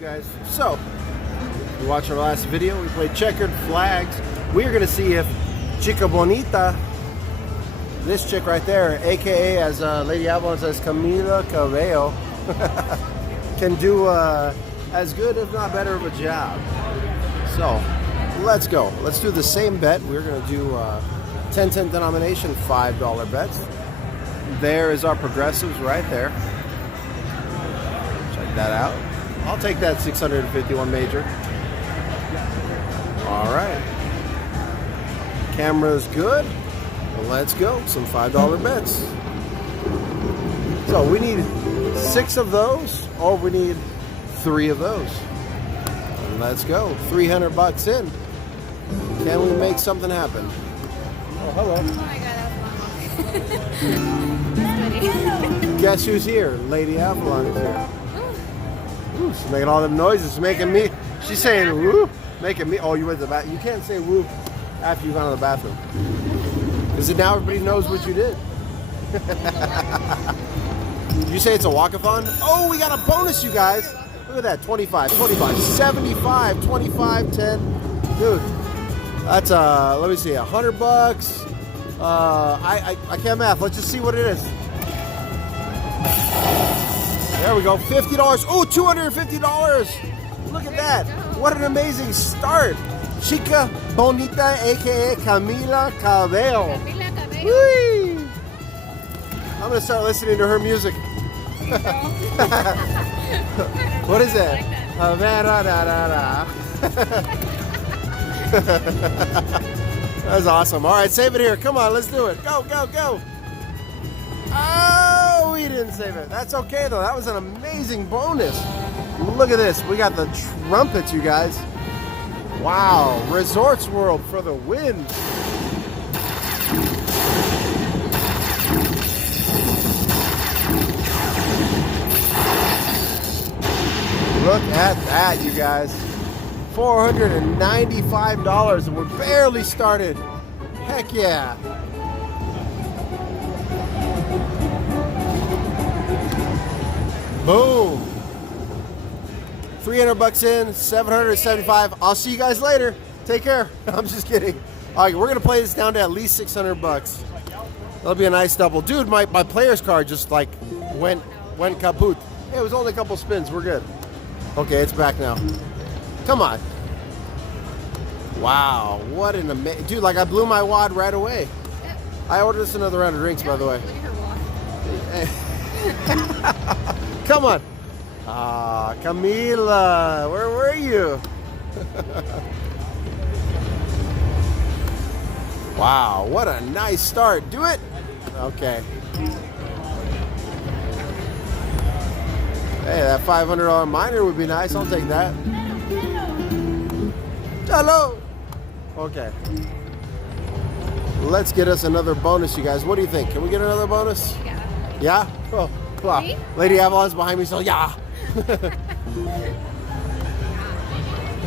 guys. So, you watched our last video. We played checkered flags. We're going to see if Chica Bonita, this chick right there, aka as Lady Avalon says, Camila Cabello, can do as good, if not better, of a job. So, let's go. Let's do the same bet. We're going to do 10-cent denomination, $5 bets. There is our progressives right there. Check that out. I'll take that 651 major. All right. Camera's good. Let's go. Some $5 bets. So we need 6 of those, or we need 3 of those. Let's go. 300 bucks in. Can we make something happen? Oh, hello. Oh my god, that was long. Guess who's here? Lady Avalon is here. Ooh, she's making all them noises, making me. She's saying woo, making me. Oh, you went to the bath. You can't say woo after you've gone to the bathroom, because now everybody knows what you did. You say it's a walk-a-thon? Oh, we got a bonus, you guys. Look at that, 25, 25, 75, 25, 10. Dude, that's let me see, 100 bucks. I can't math. Let's just see what it is. There we go, $50. Oh, $250. Look at that. What an amazing start. Chica Bonita, aka Camila Cabello. Camila Cabello. Whee! I'm gonna start listening to her music. What is it? That's awesome. All right, save it here. Come on, let's do it. Go, go, go. Oh, we didn't save it. That's okay, though. That was an amazing bonus. Look at this. We got the trumpets, you guys. Wow. Resorts World for the win. Look at that, you guys. $495, and we're barely started. Heck yeah. Boom. 300 bucks in, 775. I'll see you guys later. Take care. I'm just kidding. All right, we're going to play this down to at least 600 bucks. That'll be a nice double. Dude, my player's card just like went kaput. Hey, it was only a couple spins. We're good. Okay, it's back now. Come on. Wow, what an amazing... Dude, like I blew my wad right away. I ordered us another round of drinks, by the way. Come on. Ah, Camila, where were you? Wow, what a nice start. Do it. Okay. Hey, that $500 minor would be nice. I'll take that. Hello. Okay. Let's get us another bonus, you guys. What do you think? Can we get another bonus? Yeah. Yeah? Oh, wow. Me? Lady Avalon's behind me, so yeah.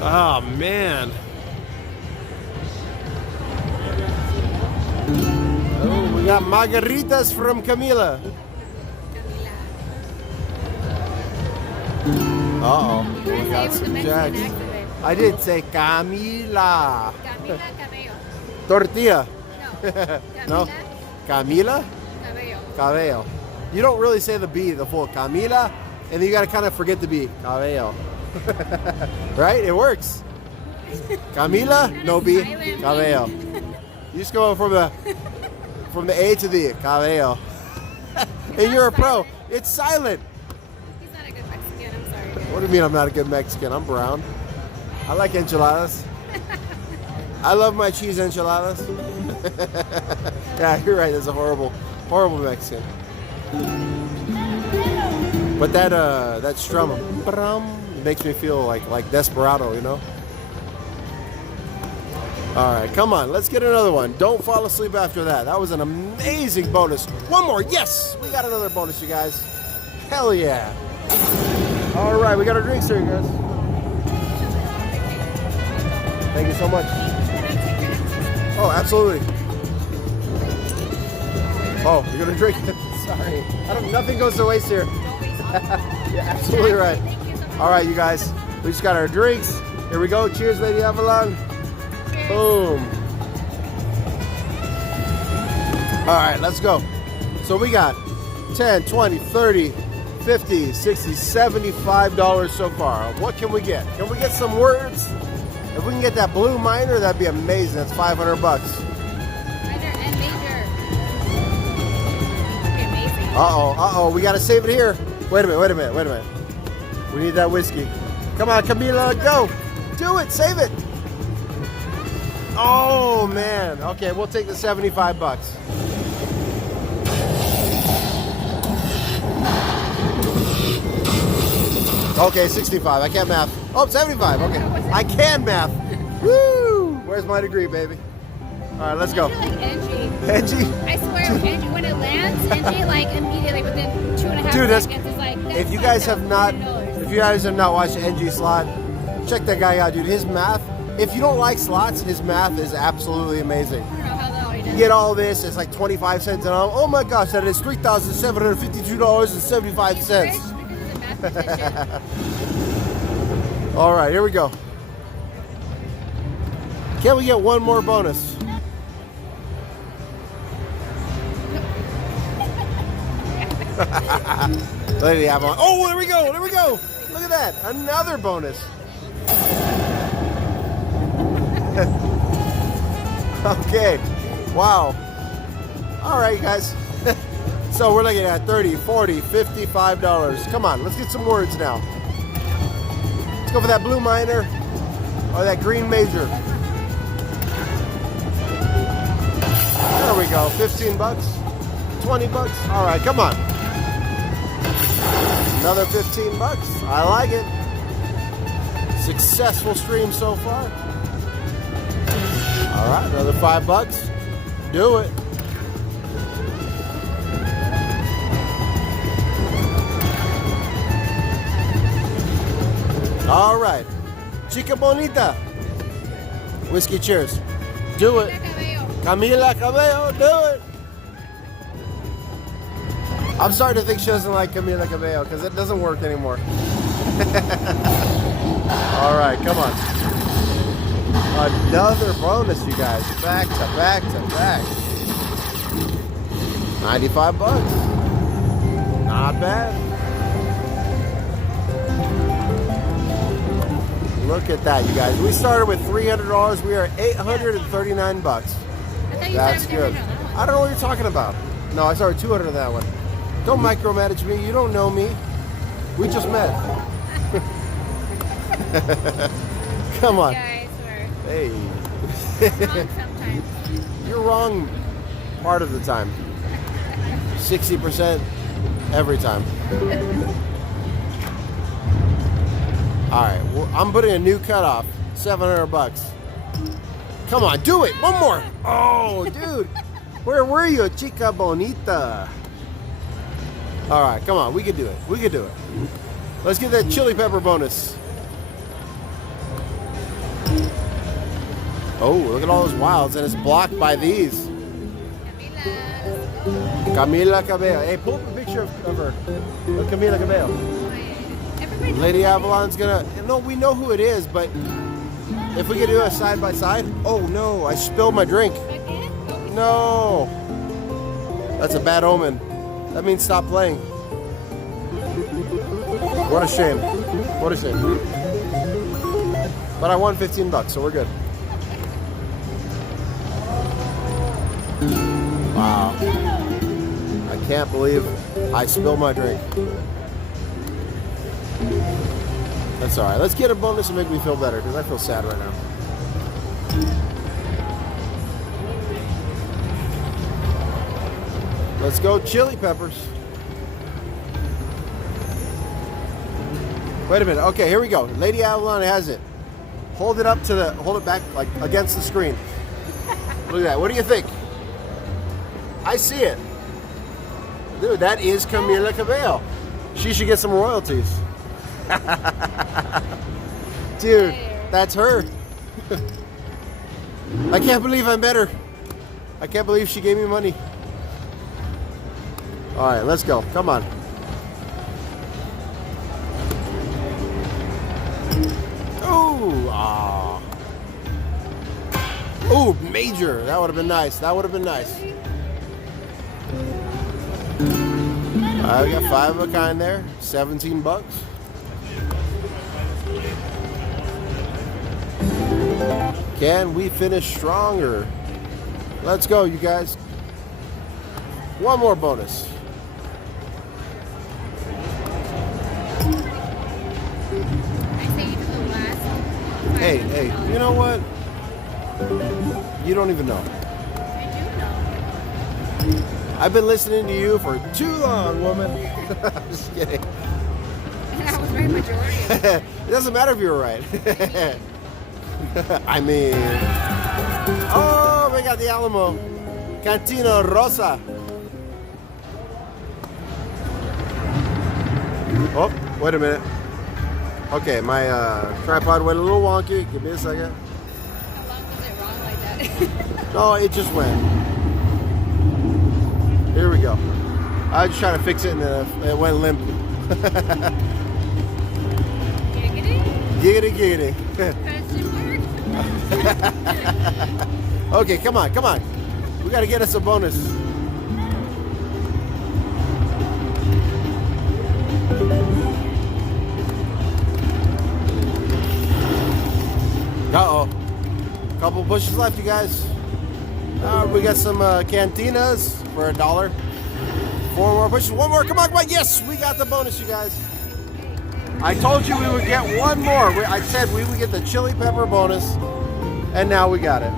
Oh, man. Oh, we got margaritas from Camila. Uh-oh. We got some jacks. I did say Camila. Camila Cabello. Tortilla. No. No? Camila? Cabello. Cabello. You don't really say the B, the full Camila, and then you got to kind of forget the B. Cabello. Right? It works. Camila, no B. Cabello. You just go from the A to the Cabello. And you're a pro. It's silent. He's not a good Mexican, I'm sorry. What do you mean I'm not a good Mexican? I'm brown. I like enchiladas. I love my cheese enchiladas. Yeah, you're right. That's a horrible Mexican. But that strum makes me feel like Desperado, you know? All right, come on. Let's get another one. Don't fall asleep after that. That was an amazing bonus. One more. Yes! We got another bonus, you guys. Hell yeah. All right, we got our drinks here, you guys. Thank you so much. Oh, absolutely. Oh, you're gonna drink it? Sorry. Nothing goes to waste here. Yeah, absolutely right. Thank you so much. All right, you guys. We just got our drinks. Here we go. Cheers, Lady Avalon. Boom. All right, let's go. So we got 10, 20, 30, 50, 60, $75 so far. What can we get? Can we get some words? If we can get that blue minor, that'd be amazing. That's $500. Minor and major. Okay, amazing. Uh-oh. We got to save it here. Wait a minute. We need that whiskey. Come on, Camila, go. Do it. Save it. Oh, man. Okay, we'll take the $75. Okay, 65. I can't math. Oh, 75. Okay. I can math. Woo! Where's my degree, baby? All right, let's go. You're like Angie. Angie? I swear, Angie, when it lands, Angie, like immediately, like within 2.5 Dude, that's, seconds, is like, if you guys have not watched NG Slot, check that guy out, dude. His math, if you don't like slots, his math is absolutely amazing. I don't know how the hell he does You it. get all this, it's like 25 cents and all. Oh my gosh, that is $3,752.75. All right, here we go. Can we get one more bonus? Lady Avalon. Oh, there we go. Look at that. Another bonus. Okay. Wow. All right, guys. So we're looking at $30, $40, $55. Come on, let's get some words now. Let's go for that blue minor or that green major. There we go. $15, $20. All right, come on. Another $15. I like it. Successful stream so far. All right, another $5. Do it. All right, Chica Bonita. Whiskey cheers. Do it. Camila Cabello, do it. I'm starting to think she doesn't like Camila Cabello because it doesn't work anymore. All right, come on. Another bonus, you guys. Back to back to back. $95. Not bad. Look at that, you guys. We started with $300. We are at $839. That's good. I don't know what you're talking about. No, I started 200 on that one. Don't micromanage me. You don't know me. We just met. Come on. Yeah, I swear. Hey. Wrong sometimes. You're wrong part of the time. 60% every time. All right, well, I'm putting a new cutoff. $700. Come on, do it. One more. Oh, dude. Where were you, Chica Bonita? All right, come on. We can do it. We can do it. Let's get that chili pepper bonus. Oh, look at all those wilds, and it's blocked by these. Camila Cabello. Hey, pull up a picture of her. Of Camila Cabello. Lady Avalon's gonna. No, we know who it is, but if we could do a side by side. Oh no, I spilled my drink. No, that's a bad omen. That means stop playing. What a shame. What a shame. But I won $15, so we're good. Wow. I can't believe I spilled my drink. That's all right. Let's get a bonus and make me feel better because I feel sad right now. Let's go chili peppers. Wait a minute. Okay, here we go. Lady Avalon has it. Hold it up to the, hold it back like against the screen. Look at that. What do you think? I see it. Dude, that is Camila Cabello. She should get some royalties. Dude, that's her. I can't believe I met her. I can't believe she gave me money. All right, let's go. Come on. Ooh, ah. Ooh, major. That would have been nice. That would have been nice. We got 5 of a kind there. 17 bucks. Can we finish stronger? Let's go, you guys. One more bonus. Hey, you know what? You don't even know. I do know. I've been listening to you for too long, woman. I'm just kidding. And I was right majority of it. It doesn't matter if you were right. I mean, oh, we got the Alamo. Cantina Rosa. Oh, wait a minute. Okay, my tripod went a little wonky. Give me a second. How long was it wrong like that? No, it just went. Here we go. I was just trying to fix it and it went limp. Giggity? Giggity, giggity. Question mark? Okay, come on, come on. We got to get us a bonus. Uh-oh. Couple pushes left, you guys. We got some cantinas for $1. 4 more pushes. 1 more. Come on, come on. Yes, we got the bonus, you guys. I told you we would get 1 more. I said we would get the chili pepper bonus, and now we got it.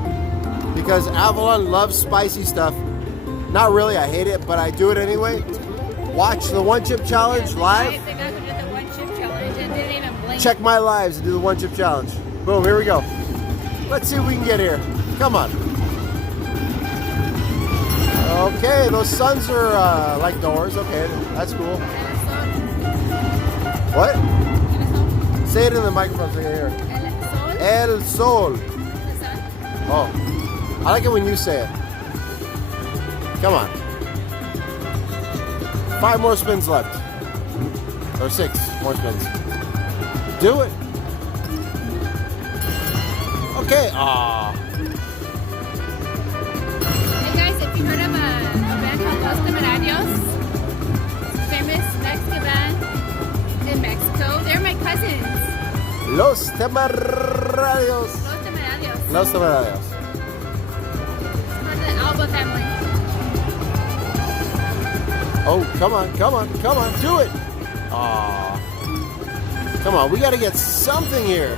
Because Avalon loves spicy stuff. Not really, I hate it, but I do it anyway. Watch the 1 chip challenge live. The guy who did the 1 chip challenge and didn't even blink. Check my lives and do the 1 chip challenge. Boom, here we go. Let's see if we can get here. Come on. Okay, those suns are like doors. Okay, that's cool. What? Say it in the microphone so you can hear. El Sol. Oh, I like it when you say it. Come on. 5 more spins left. Or 6 more spins. Do it. Okay. Aw. Hey guys, if you heard of a band called Los Temerarios, it's a famous Mexican band in Mexico. They're my cousins. Los Temerarios. Los Temerarios. Los Temerarios. Part of the Alba family. Oh, come on, come on, come on, do it. Aw. Come on, we got to get something here.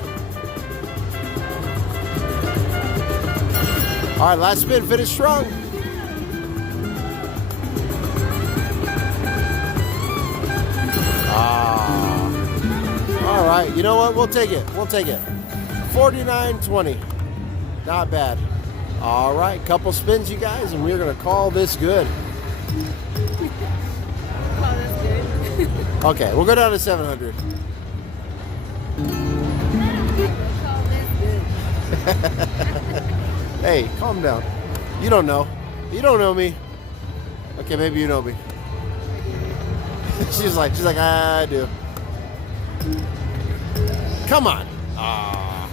All right, last spin, finish strong. All right, you know what? We'll take it. We'll take it. 49.20. Not bad. All right, couple spins, you guys, and we're going to call this good. Call this good. Okay, we'll go down to 700. Call this good. Hey, calm down. You don't know. You don't know me. Okay, maybe you know me. she's like, I do. Come on. Ah,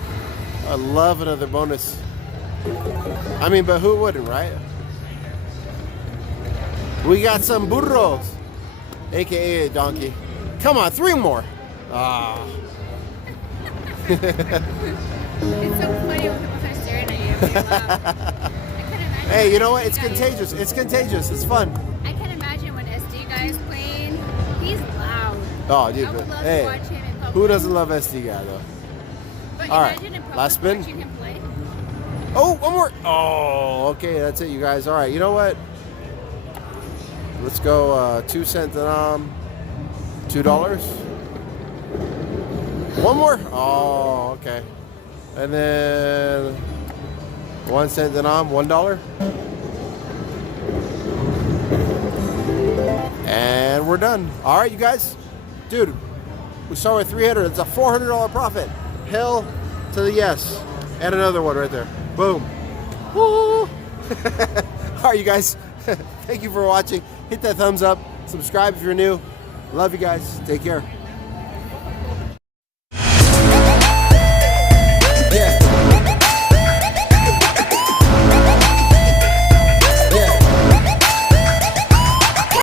I love another bonus. I mean, but who wouldn't, right? We got some burros, aka a donkey. Come on, 3 more. Ah. It's so funny when people start staring at you. I couldn't imagine. Hey, you know what? It's contagious. It's contagious. It's fun. I can imagine when SD guy's playing. He's loud. Oh, dude. I would love Hey, to watch him in public. who doesn't love SD guy though? But All right, imagine in public last spin. watching him play. Oh, 1 more. Oh, okay. That's it, you guys. All right. You know what? Let's go 2 cent denom, $2. 1 more. Oh, okay. And then 1 cent denom, $1. And we're done. All right, you guys. Dude, we started with 300. It's a $400 profit. Hell to the yes. And another one right there. Boom. Woo. All right, you guys. Thank you for watching. Hit that thumbs up. Subscribe if you're new. Love you guys. Take care.